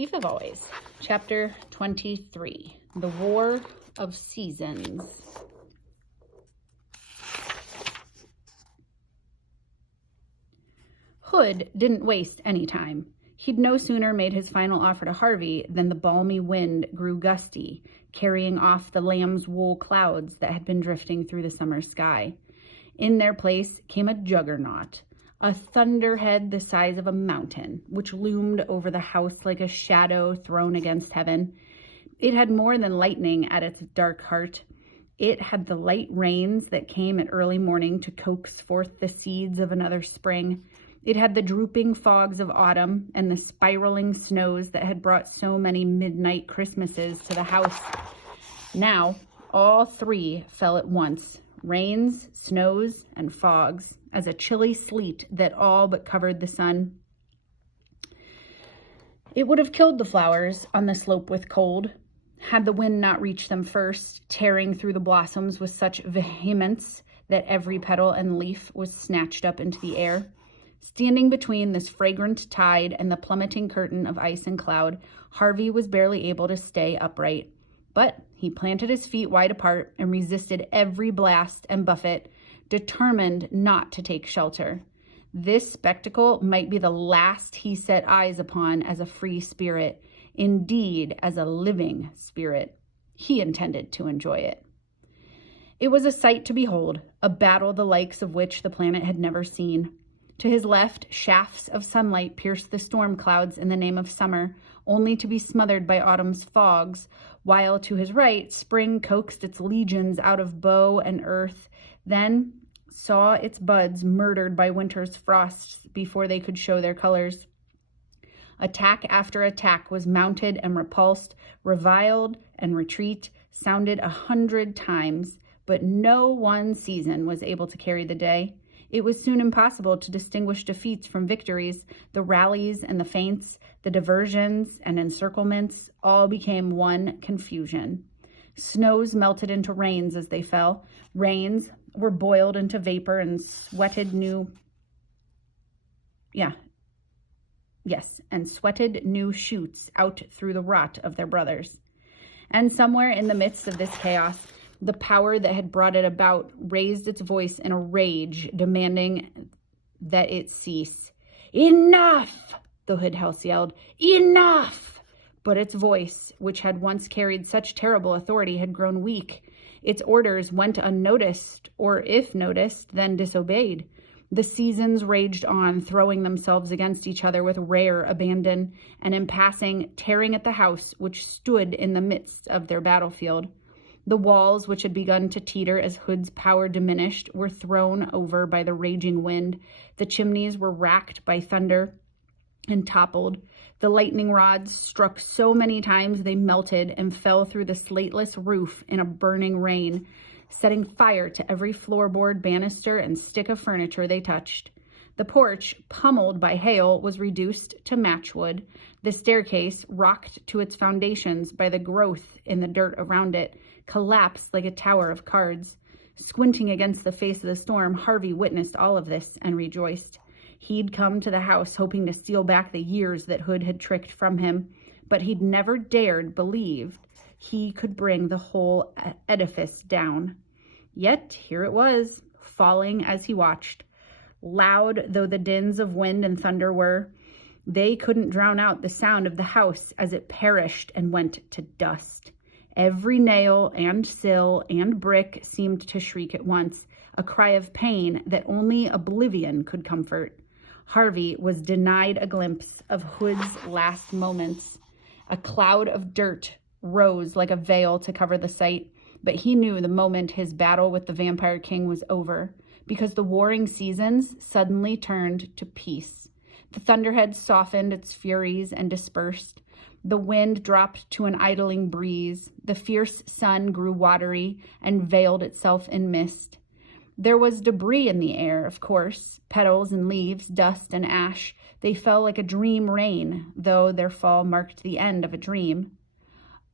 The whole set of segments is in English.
Chief of Always, Chapter 23, The War of Seasons. Hood didn't waste any time. He'd no sooner made his final offer to Harvey than the balmy wind grew gusty, carrying off the lamb's wool clouds that had been drifting through the summer sky. In their place came a juggernaut, a thunderhead the size of a mountain, which loomed over the house like a shadow thrown against heaven. It had more than lightning at its dark heart. It had the light rains that came at early morning to coax forth the seeds of another spring. It had the drooping fogs of autumn and the spiraling snows that had brought so many midnight Christmases to the house. Now, all three fell at once, rains, snows, and fogs, as a chilly sleet that all but covered the sun. It would have killed the flowers on the slope with cold, had the wind not reached them first, tearing through the blossoms with such vehemence that every petal and leaf was snatched up into the air. Standing between this fragrant tide and the plummeting curtain of ice and cloud, Harvey was barely able to stay upright. But he planted his feet wide apart and resisted every blast and buffet, determined not to take shelter. This spectacle might be the last he set eyes upon as a free spirit, indeed as a living spirit. He intended to enjoy it. It was a sight to behold, a battle the likes of which the planet had never seen. To his left, shafts of sunlight pierced the storm clouds in the name of summer, only to be smothered by autumn's fogs, while to his right, spring coaxed its legions out of bough and earth, then saw its buds murdered by winter's frosts before they could show their colors. Attack after attack was mounted and repulsed, reviled and retreat sounded 100 times, but no one season was able to carry the day. It was soon impossible to distinguish defeats from victories. The rallies and the feints, the diversions and encirclements, all became one confusion. Snows melted into rains as they fell. Rains were boiled into vapor and sweated new shoots out through the rot of their brothers. And somewhere in the midst of this chaos, the power that had brought it about raised its voice in a rage, demanding that it cease. "Enough!" the Hood House yelled. "Enough!" But its voice, which had once carried such terrible authority, had grown weak. Its orders went unnoticed, or if noticed, then disobeyed. The seasons raged on, throwing themselves against each other with rare abandon, and in passing, tearing at the house which stood in the midst of their battlefield. The walls, which had begun to teeter as Hood's power diminished, were thrown over by the raging wind. The chimneys were racked by thunder and toppled. The lightning rods struck so many times they melted and fell through the slateless roof in a burning rain, setting fire to every floorboard, banister, and stick of furniture they touched. The porch, pummeled by hail, was reduced to matchwood. The staircase, rocked to its foundations by the growth in the dirt around it, collapsed like a tower of cards. Squinting against the face of the storm, Harvey witnessed all of this and rejoiced. He'd come to the house hoping to steal back the years that Hood had tricked from him, but he'd never dared believe he could bring the whole edifice down. Yet here it was, falling as he watched. Loud though the dins of wind and thunder were, they couldn't drown out the sound of the house as it perished and went to dust. Every nail and sill and brick seemed to shriek at once, a cry of pain that only oblivion could comfort. Harvey was denied a glimpse of Hood's last moments. A cloud of dirt rose like a veil to cover the sight, but he knew the moment his battle with the Vampire King was over, because the warring seasons suddenly turned to peace. The thunderhead softened its furies and dispersed. The wind dropped to an idling breeze. The fierce sun grew watery and veiled itself in mist. There was debris in the air, of course, petals and leaves, dust and ash. They fell like a dream rain, though their fall marked the end of a dream.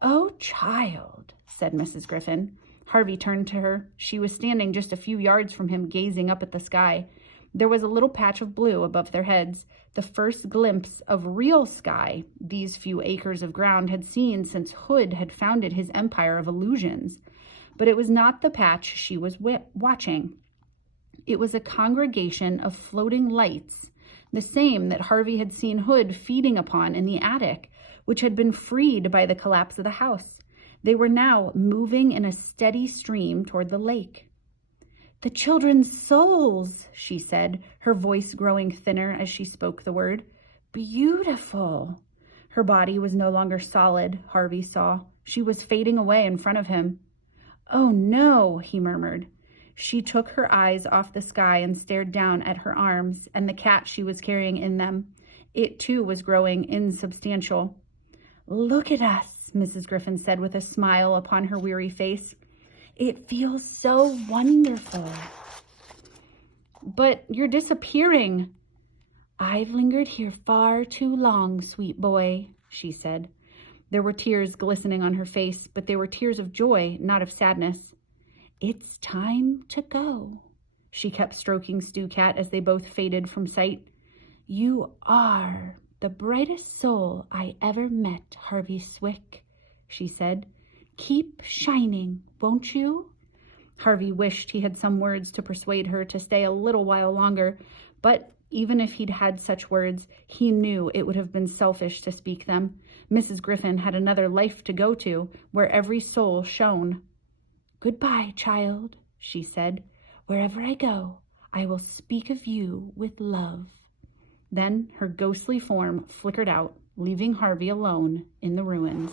"Oh, child," said Mrs. Griffin. Harvey turned to her. She was standing just a few yards from him, gazing up at the sky. There was a little patch of blue above their heads. the first glimpse of real sky these few acres of ground had seen since Hood had founded his empire of illusions. But it was not the patch she was watching. It was a congregation of floating lights, the same that Harvey had seen Hood feeding upon in the attic, which had been freed by the collapse of the house. They were now moving in a steady stream toward the lake. "The children's souls," she said, her voice growing thinner as she spoke the word. "Beautiful." Her body was no longer solid, Harvey saw. She was fading away in front of him. "Oh no," he murmured. She took her eyes off the sky and stared down at her arms and the cat she was carrying in them. It too was growing insubstantial. "Look at us," Mrs. Griffin said with a smile upon her weary face. "It feels so wonderful." "But you're disappearing." "I've lingered here far too long, sweet boy," she said. There were tears glistening on her face, but they were tears of joy, not of sadness. "It's time to go." She kept stroking Stu Cat as they both faded from sight. "You are the brightest soul I ever met, Harvey Swick," she said. "Keep shining, won't you?" Harvey wished he had some words to persuade her to stay a little while longer, but even if he'd had such words, he knew it would have been selfish to speak them. Mrs. Griffin had another life to go to, where every soul shone. "Goodbye, child," she said. "Wherever I go, I will speak of you with love." Then her ghostly form flickered out, leaving Harvey alone in the ruins.